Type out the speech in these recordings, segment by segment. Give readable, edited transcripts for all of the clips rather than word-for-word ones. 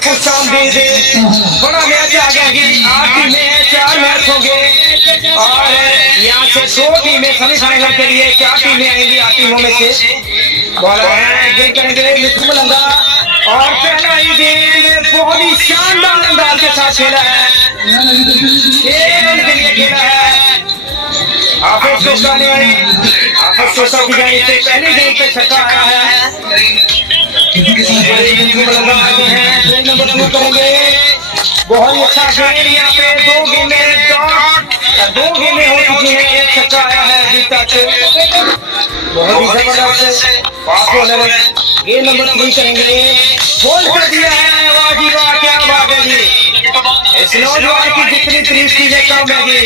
खुशामदीद। बड़ा मैच आ गया, 8 टीमें 4 मैच होंगे और यहाँ से 2 टीमें सेमीफाइनल के लिए 4 टीमें आएंगी 8 टीमों में से। बॉलर है गेंद करेंगे मिठू मलंगा और पहला ही गेंद बहुत ही शानदार अंदाज के साथ खेला है, 6 रन के लिए खेला है। हाफिज सोसा ने हाफिज सोसा की जाने से पहली गेंद पे छक्का आया है। मलंगा आगे हैं, गेंद नंबर 2 करेंगे, बहुत ही अच्छा गेंद। यहाँ पे 2 गेंदें हो चुकी हैं, एक छक्का आया है अभी तक, बहुत ही जबरदस्त फास्ट बॉलर है। गेंद नंबर 3 करेंगे, बोल कर दिया है, वाह जी वाह, क्या बात है जी। इस नौजवान की जितनी तारीफ कीजिए कम है जी।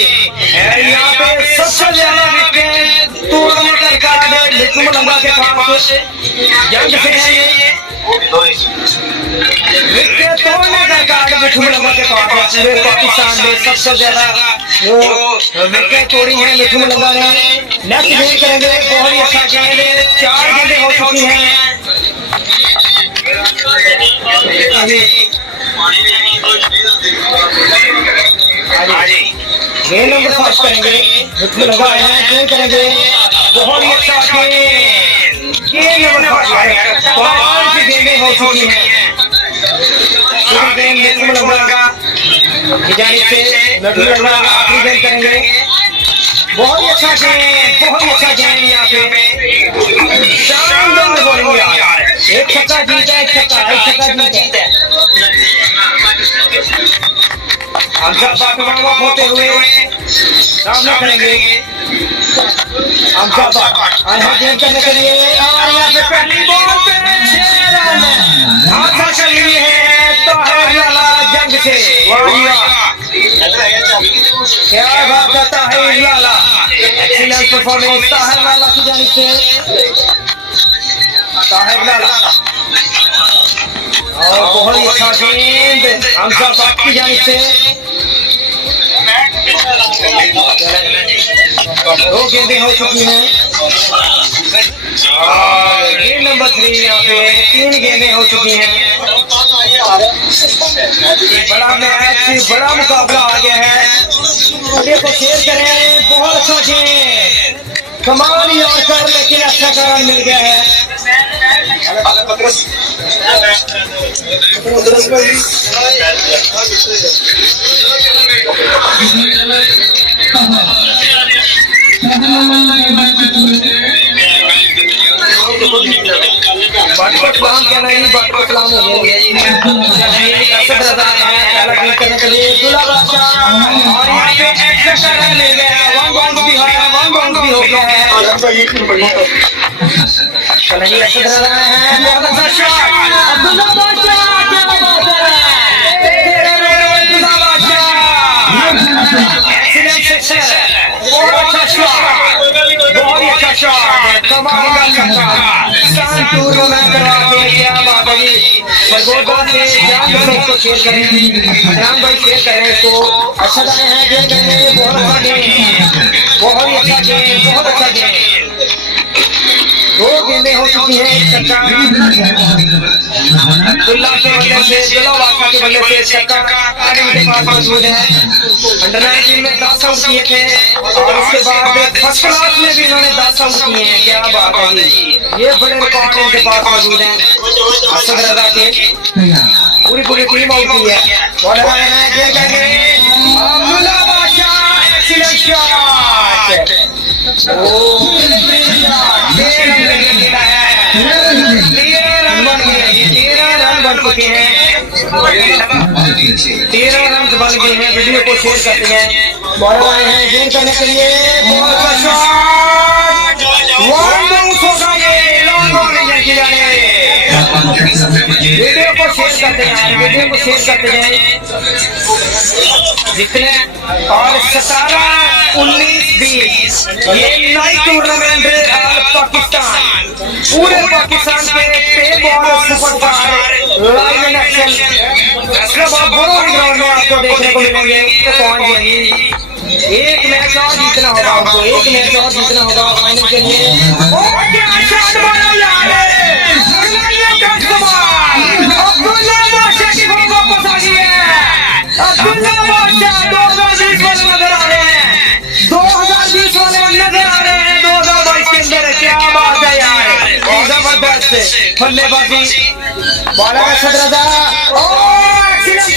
यहाँ पे सबसे ज्यादा विकेट तोड़ने का रिकॉर्ड मिठू मलंगा के पास जंग से है, ये विकेट तोड़ने का रिकॉर्ड मिठू मलंगा के पास है। पूरे पाकिस्तान में सबसे ज्यादा विकेट तोड़ी है मिठू मलंगा ने। नेक्स्ट गेंद करेंगे, बहुत ही अच्छा गेंद, 4 गेंदें हो चुकी हैं। गेंद नंबर 5 करेंगे, मिठू मलंगा है, गेंद करेंगे, बहुत ही अच्छा गेंद नंबर 5 गेंदें हो चुकी हैं। गेंद मिठू मलंगा की जानिब से, मिठू मलंगा आखिरी गेंद करेंगे, बहुत ही अच्छा गेंद यहाँ पे शानदार बॉलिंग यार, एक छक्का जीता, एक छक्का जीता। हमजा बात होते हुए सामने करेंगे, हमजा बात गेंद करने के लिए और यहाँ पे पहली बॉल पे 6 रन हासिल कर लिए हैं ताहिर लाला जंग से। क्या बात है ताहिर लाला, एक्सीलेंट परफॉर्मेंस ताहिर लाला की जानिब से, ताहिर लाला और बहुत ही अच्छा गेंद हमजा बात की जानिब से। 2 गेंदें हो चुकी हैं और गेंद नंबर 3 यहाँ पे 3 गेंदें हो चुकी हैं। बड़ा मैच, बड़ा मुकाबला आ गया है, वीडियो को शेयर करें। बहुत अच्छा गेंद, कमाल ही और कर, लेकिन अच्छा रन मिल गया है। बाटपतलाम क्या नहीं, बाटपतलाम हो गया। पहला गेंद करने के लिए दुल्हा बादशाह और यहाँ पे एक्स्ट्रा रन ले गया, 1 बाउंड भी हो गया है। चलेंगे असद रहा है, बहुत अच्छा शॉट दुल्हा बादशाह, क्या बात है दुल्हा बादशाह, एक्सीलेंट सिक्सर, बहुत अच्छा शॉट, बहुत ही अच्छा शॉट, कमाल का छक्का टूर में करवा दिया, क्या बात है जी। सरगोदा से जान दोस्तों को शेयर करें, राम भाई शेयर करें तो अच्छा गाने हैं, गेंद करेंगे, बहुत अच्छा गेंद, बहुत ही अच्छा गेंद, बहुत अच्छा गेंद। 2 गेंदें हो चुकी हैं, एक छक्का दुल्ला के बल्ले से, दुल्हा बादशाह के बल्ले से छक्का आगे उनके पास मौजूद है। अंडर 19 में 10 आउट किए थे और उसके बाद फर्स्ट क्लास में भी इन्होंने 10 आउट किए हैं, क्या बात है जी। ये बड़े रिकॉर्ड इनके पास मौजूद हैं। असद रजा के पूरी टीम आउट की है। बॉलर आए हैं, गेंद करेंगे, दुल्हा बादशाह, एक्सीलेंट शॉट, 13 रन बन चुके हैं, 13 रन बन गए हैं। वीडियो को शेयर करते हैं। बॉलर आए हैं गेंद करने के लिए, बहुत अच्छा शॉट, 1 बाउंस होगा ये, लॉन्ग बॉल की जाने। वीडियो को शेयर करते हैं, वीडियो को शेयर करते हैं। जितने और 17, 19, 20 ये नाइट टूर्नामेंट पाकिस्तान, पूरे पाकिस्तान के ball superstar live in action ground में आपको देखने को मिलेंगे। तो पहुंच जाएंगी, एक मैच और जीतना होगा आपको, एक मैच और जीतना होगा फाइनल के लिए। अब्दुल्ला बादशाह की से बल्लेबाजी बॉलर का सदरजा एक्सीलेंट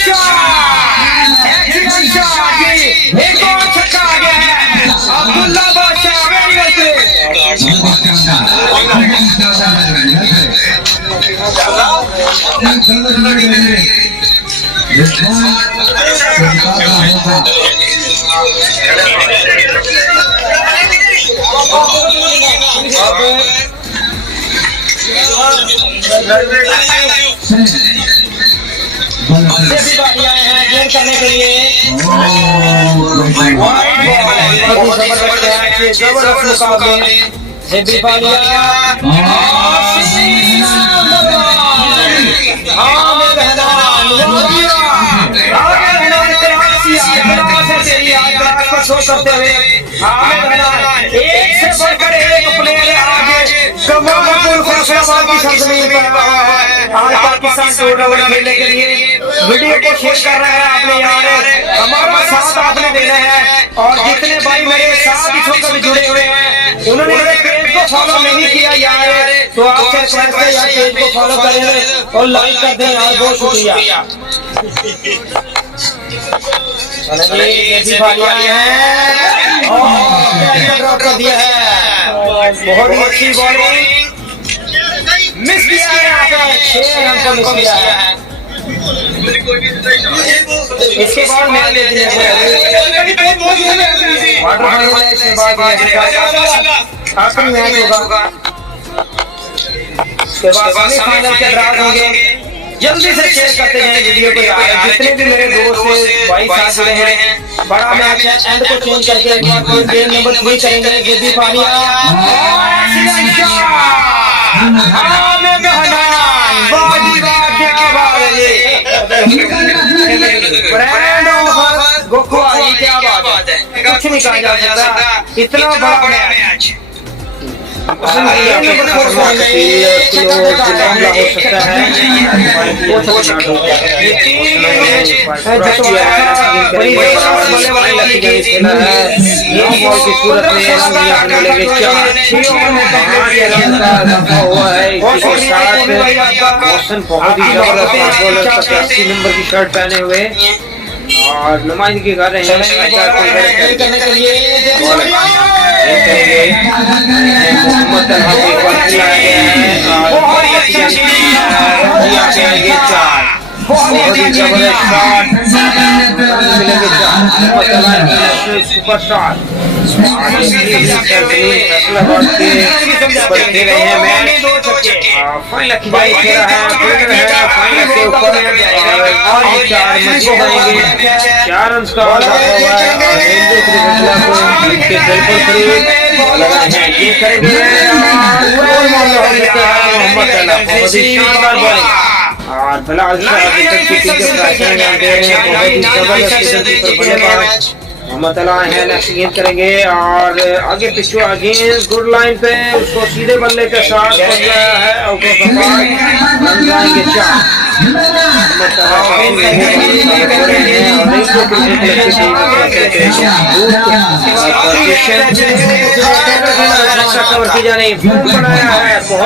शॉट जी, एक और छक्का आ गया है अब्दुल्ला बादशाह, वेरी वेल गेंद करने के लिए जबरदस्त मुकाबले हेबी बालिया करते हुए एक से बढ़कर एक प्लेयर आगे फैसलाबाद की सरजमीन पर आज पाकिस्तान टूर्नामेंट खेलने के लिए वीडियो को शेयर कर रहे हैं आपने यार, हमारा साथ आपने देना है। और जितने भाई मेरे साथ ही छोड़ कर जुड़े हुए हैं उन्होंने मेरे पेज को फॉलो नहीं किया यार, तो आपसे रिक्वेस्ट है यार पेज को फॉलो करें और लाइक कर दें यार, बहुत शुक्रिया। ड्रॉप कर दिया है, बहुत ही अच्छी बॉलिंग, मिस किया है यहाँ पे, 6 रन को मिस किया है। इसके बाद मैच देखने आखिरी मैच होगा, उसके बाद सेमीफाइनल के ड्रॉप होंगे। जल्दी से शेयर करते हैं वीडियो को यार, जितने भी मेरे दोस्त भाई साथ जुड़े हैं। बड़ा मैच है, एंड को चेंज करके एक बार गेम नंबर 3 करेंगे। जेबी फारिया क्या बात है, कुछ नहीं कहा जा सकता, इतना बड़ा मैच नंबर की शर्ट पहने हुए और नुमाइंदगी कर रहे हैं करने के लिए मोहम्मद सुपर स्टार चार रन का ये करेंगे और फिलहाल मोहम्मद अला है, नेक्स्ट गेंद करेंगे और आगे पिछुआ गेंद गुड लाइन पे, उसको सीधे बल्ले के साथ बन गया है और जाएंगे 4 कवर की जाने बनाया है बहुत